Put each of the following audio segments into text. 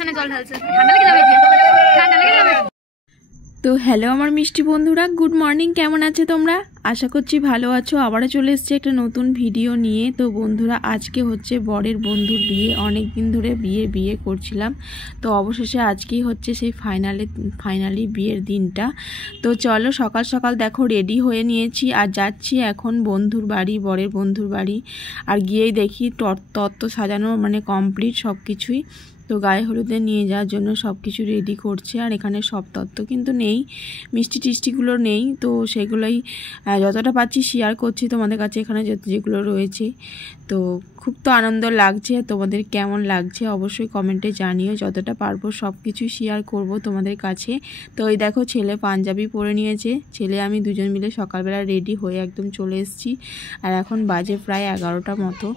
শ্মশানে জল ঢালছে, ঠান্ডা লেগে যাবে, ঠান্ডা লেগে যাবে। তো হ্যালো আমার মিষ্টি বন্ধুরা, গুড মর্নিং। কেমন আছো তোমরা? আশা করছি ভালো আছো। আবারও চলে এসেছি একটা নতুন ভিডিও নিয়ে। তো বন্ধুরা, আজকে হচ্ছে বরের বন্ধুর বিয়ে। অনেক দিন ধরে বিয়ে করছিলাম, তো অবশেষে আজকেই হচ্ছে সেই ফাইনালি বিয়ের দিনটা। তো চলো, সকাল সকাল দেখো রেডি হয়ে নিয়েছি আর যাচ্ছি এখন বন্ধুর বাড়ি, বরের বন্ধুর বাড়ি। আর গিয়েই দেখি তত্ত্ব সাজানো মানে কমপ্লিট সব কিছুই। তো গায়ে হলুদে নিয়ে যাওয়ার জন্য সব কিছু রেডি করছে। আর এখানে সব তত্ত্ব কিন্তু নেই, মিষ্টি টিষ্টিগুলো নেই। তো সেগুলোই যতটা পাচ্ছি শেয়ার করছি তোমাদের কাছে, এখানে যেগুলো রয়েছে। তো খুব তো আনন্দ লাগছে। তোমাদের কেমন লাগছে অবশ্যই কমেন্টে জানিও। যতটা পারবো সব কিছু শেয়ার করব তোমাদের কাছে। তো এই দেখো, ছেলে পাঞ্জাবি পরে নিয়েছে, ছেলে আমি দুজন মিলে সকালবেলা রেডি হয়ে একদম চলে এসেছি। আর এখন বাজে প্রায় 11টা মতো।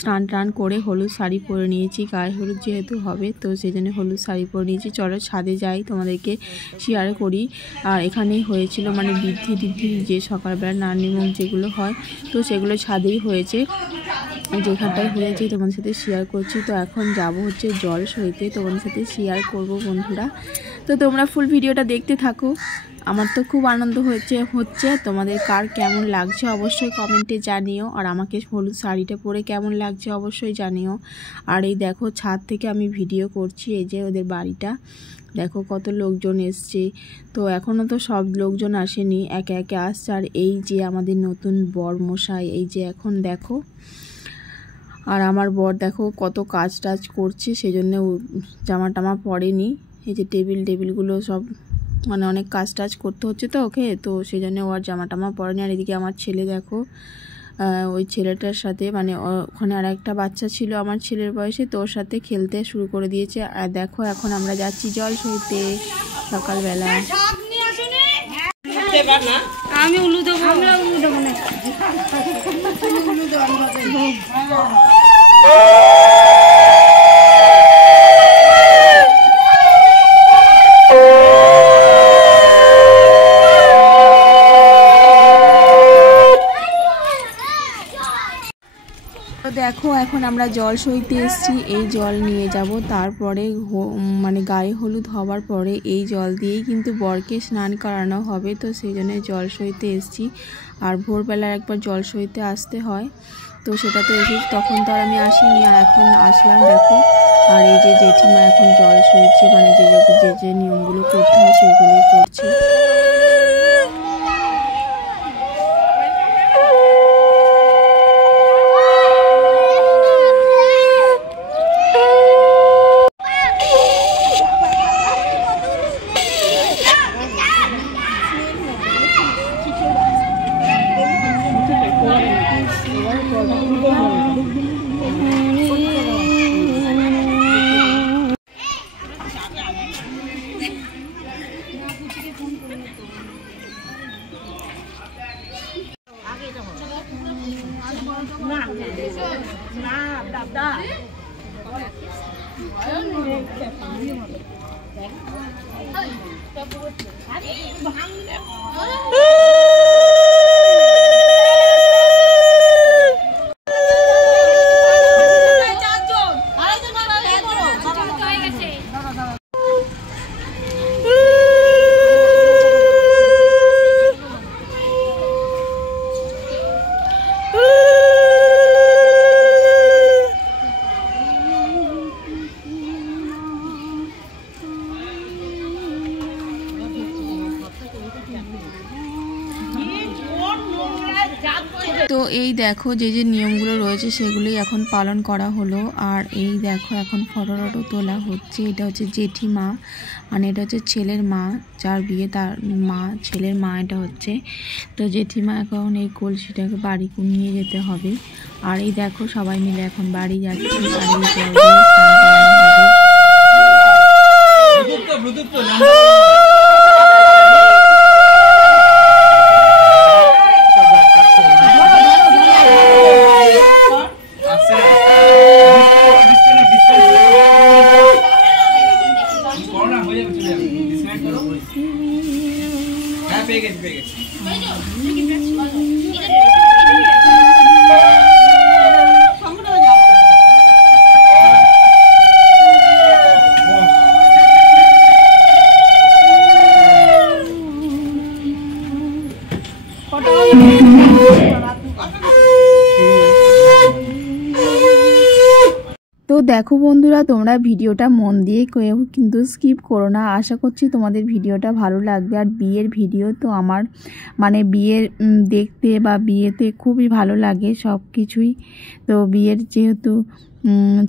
স্নান টান করে হলুদ শাড়ি পরে নিয়েছি, গায়ে হলুদ যেহেতু হবে তো সেই জন্য হলুদ শাড়ি পরে নিয়েছি। চলো ছাদে যাই, তোমাদেরকে শেয়ার করি। আর এখানেই হয়েছিল মানে বৃদ্ধি যে সকালবেলা নাম নিমন্ত্রণ যেগুলো হয়, তো সেগুলো ছাদেই হয়েছে, যেখানটায় হয়েছে তোমাদের সাথে শেয়ার করছি। তো এখন যাব হচ্ছে জল সইতে, তোমাদের সাথে শেয়ার করব বন্ধুরা। তো তোমরা ফুল ভিডিওটা দেখতে থাকো। আমার তো খুব আনন্দ হচ্ছে। তোমাদের কার কেমন লাগছে অবশ্যই কমেন্টে জানিও। আর আমাকে হলুদ শাড়িটা পরে কেমন লাগছে অবশ্যই জানিও। আর এই দেখো, ছাদ থেকে আমি ভিডিও করছি। এই যে ওদের বাড়িটা, দেখো কত লোকজন এসছে। তো এখনও তো সব লোকজন আসেনি, একে একে আসছে। আর এই যে আমাদের নতুন বর মশাই, এই যে এখন দেখো। আর আমার বর দেখো কত কাজ টাজ করছে, সেজন্য জামা টামা পরেনি। এই যে টেবিলগুলো সব মানে অনেক কাজ টাজ করতে হচ্ছে তো ওকে, তো সেই জন্য ওর জামা টামা পরেনি। আর এদিকে আমার ছেলে দেখো, ওই ছেলেটার সাথে মানে ওখানে আর একটা বাচ্চা ছিল আমার ছেলের বয়সে, তো ওর সাথে খেলতে শুরু করে দিয়েছে। আর দেখো এখন আমরা যাচ্ছি জল সইতে সকালবেলা। আমি উলু দেবো, আমরা উলু দেবো না। তো দেখো এখন আমরা জল সইতে এসেছি, এই জল নিয়ে যাব। তারপরে মানে গায়ে হলুদ হওয়ার পরে এই জল দিয়েই কিন্তু বরকে স্নান করানো হবে। তো সেই জন্য জল সইতে এসেছি। আর ভোরবেলা একবার জল সইতে আসতে হয়, তো সেটা তো এসেছি, তখন তো আর আমি আসিনি। আর এখন আসলাম দেখো। আর এই যে জেঠিমা এখন জল সইছে, মানে যে নিয়মগুলো করতে হয় সেগুলোই করছে। তো এই দেখো যে নিয়মগুলো রয়েছে সেগুলোই এখন পালন করা হলো। আর এই দেখো এখন ফটো তোলা হচ্ছে। এটা হচ্ছে জেঠিমা, মানে এটা হচ্ছে ছেলের মা, যার বিয়ে তার মা, ছেলের মা এটা হচ্ছে। তো জেঠিমা এখন এই কলসিটাকে বাড়ি নিয়ে যেতে হবে। আর এই দেখো সবাই মিলে এখন বাড়ি যাচ্ছে। আর এই জল দিয়ে স্নান করানো হবে। তো দেখো বন্ধুরা, তোমরা ভিডিওটা মন দিয়ে কেউ কিন্তু স্কিপ করো না। আশা করছি তোমাদের ভিডিওটা ভালো লাগবে। আর বিয়ের ভিডিও তো আমার মানে বিয়ের দেখতে বা বিয়েতে খুবই ভালো লাগে সব কিছুই। তো বিয়ের যেহেতু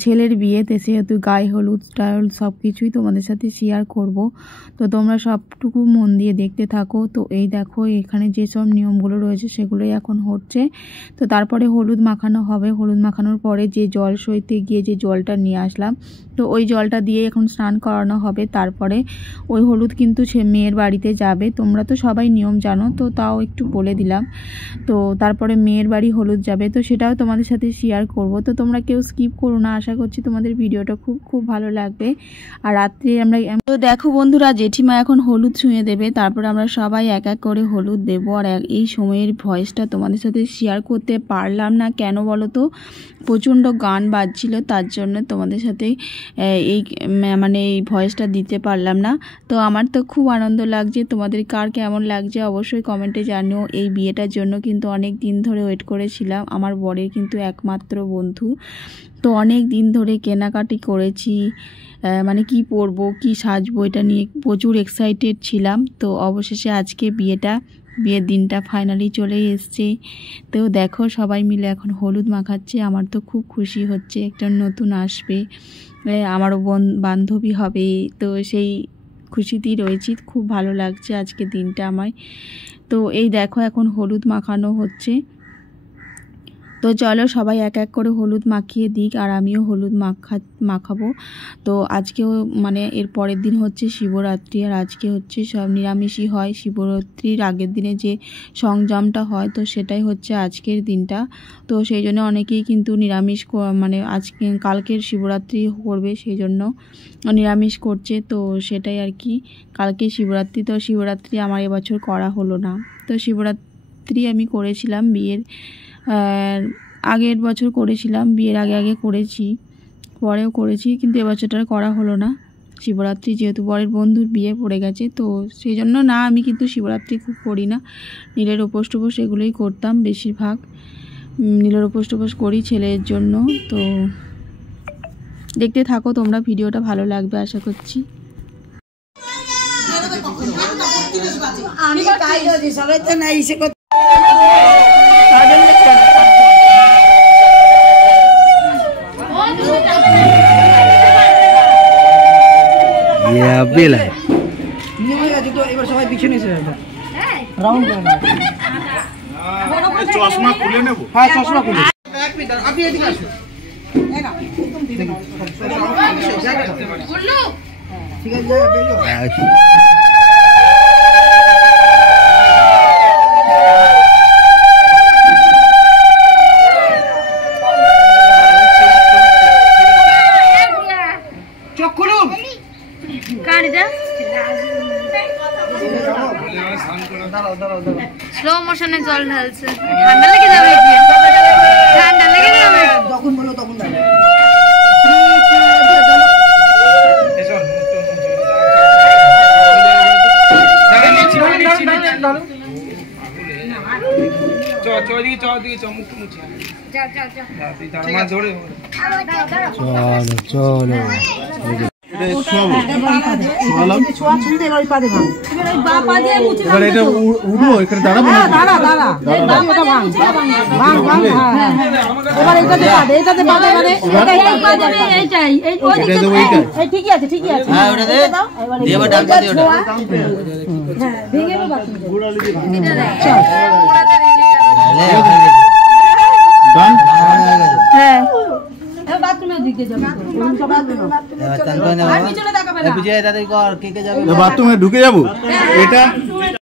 ছেলের বিয়েতে সেহেতু গায়ে হলুদ টাইল সব কিছুই তোমাদের সাথে শেয়ার করব। তো তোমরা সবটুকু মন দিয়ে দেখতে থাকো। তো এই দেখো এখানে যেসব নিয়মগুলো রয়েছে সেগুলোই এখন হচ্ছে। তো তারপরে হলুদ মাখানো হবে। হলুদ মাখানোর পরে যে জল সইতে গিয়ে যে জলটা নিয়ে আসলাম, তো ওই জলটা দিয়ে এখন স্নান করানো হবে। তারপরে ওই হলুদ কিন্তু সে মেয়ের বাড়িতে যাবে। তোমরা তো সবাই নিয়ম জানো, তো তাও একটু বলে দিলাম। তো তারপরে মেয়ের বাড়ি হলুদ যাবে, তো সেটাও তোমাদের সাথে শেয়ার করব। তো তোমরা কেউ স্কিপ করো না। আশা করছি তোমাদের ভিডিওটা খুব ভালো লাগবে। আর রাত্রে আমরা তো দেখো বন্ধুরা, জেঠিমা এখন হলুদ ছুঁয়ে দেবে। তারপরে আমরা সবাই এক এক করে হলুদ দেবো। আর এই সময়ের ভয়েসটা তোমাদের সাথে শেয়ার করতে পারলাম না, কেন বলো তো, প্রচণ্ড গান বাজছিল, তার জন্য তোমাদের সাথে এই মানে এই ভয়েসটা দিতে পারলাম না। তো আমার তো খুব আনন্দ লাগছে। তোমাদের কার কেমন লাগছে অবশ্যই কমেন্টে জানিও। এই বিয়েটার জন্য কিন্তু অনেক দিন ধরে ওয়েট করেছিলাম। আমার বরের কিন্তু একমাত্র বন্ধু। তো অনেক দিন ধরে কেনাকাটি করেছি, মানে কি পরবো কি সাজবো এটা নিয়ে প্রচুর এক্সাইটেড ছিলাম। তো অবশেষে আজকে বিয়ের দিনটা ফাইনালি চলে এসছে। তো দেখো সবাই মিলে এখন হলুদ মাখাচ্ছে। আমার তো খুব খুশি হচ্ছে, একটা নতুন আসবে, আমারও বান্ধবী হবে। তো সেই খুশিতেই রয়েছি, খুব ভালো লাগছে আজকে দিনটা আমার। তো এই দেখো এখন হলুদ মাখানো হচ্ছে। তো চলো সবাই এক এক করে হলুদ মাখিয়ে দিক, আর আমিও হলুদ মাখাবো। তো আজকেও মানে এর পরের দিন হচ্ছে শিবরাত্রি, আর আজকে হচ্ছে সব নিরামিষই হয়। শিবরাত্রির আগের দিনে যে সংযমটা হয়, তো সেটাই হচ্ছে আজকের দিনটা। তো সেই জন্য অনেকেই কিন্তু নিরামিষ মানে আজকে কালকের শিবরাত্রি করবে, সেই জন্য নিরামিষ করছে। তো সেটাই আর কি, কালকে শিবরাত্রি। তো শিবরাত্রি আমার এবছর করা হলো না। তো শিবরাত্রি আমি করেছিলাম বিয়ের আগের বছর করেছিলাম, বিয়ের আগে করেছি, পরেও করেছি, কিন্তু এবছরটা করা হলো না শিবরাত্রি, যেহেতু বরের বন্ধুর বিয়ে পড়ে গেছে। তো সেই জন্য না, আমি কিন্তু শিবরাত্রি খুব করি না। নীলের উপোস টুপোস এগুলোই করতাম বেশিরভাগ। নীলের উপোস টুপোস করি ছেলের জন্য। তো দেখতে থাকো তোমরা, ভিডিওটা ভালো লাগবে আশা করছি। এবার সবাই পিছনে এসে যাবে, রাউন্ড করে নাও। চশমা খুলে নেব? হ্যাঁ চশমা খুলে। এক মিনিট আপনি এদিকে আসুন। ঠিক আছে চোখ খুলুন। স্লো মোশনে জল ঢালছে, ঠান্ডা লেগে যাবে, ঠান্ডা লেগে যাবে। যখন বলো তখন দাঁড়াও। ঠিকই আছে ঠিকই আছে। বাথরুমে ঢুকে যাবো এটা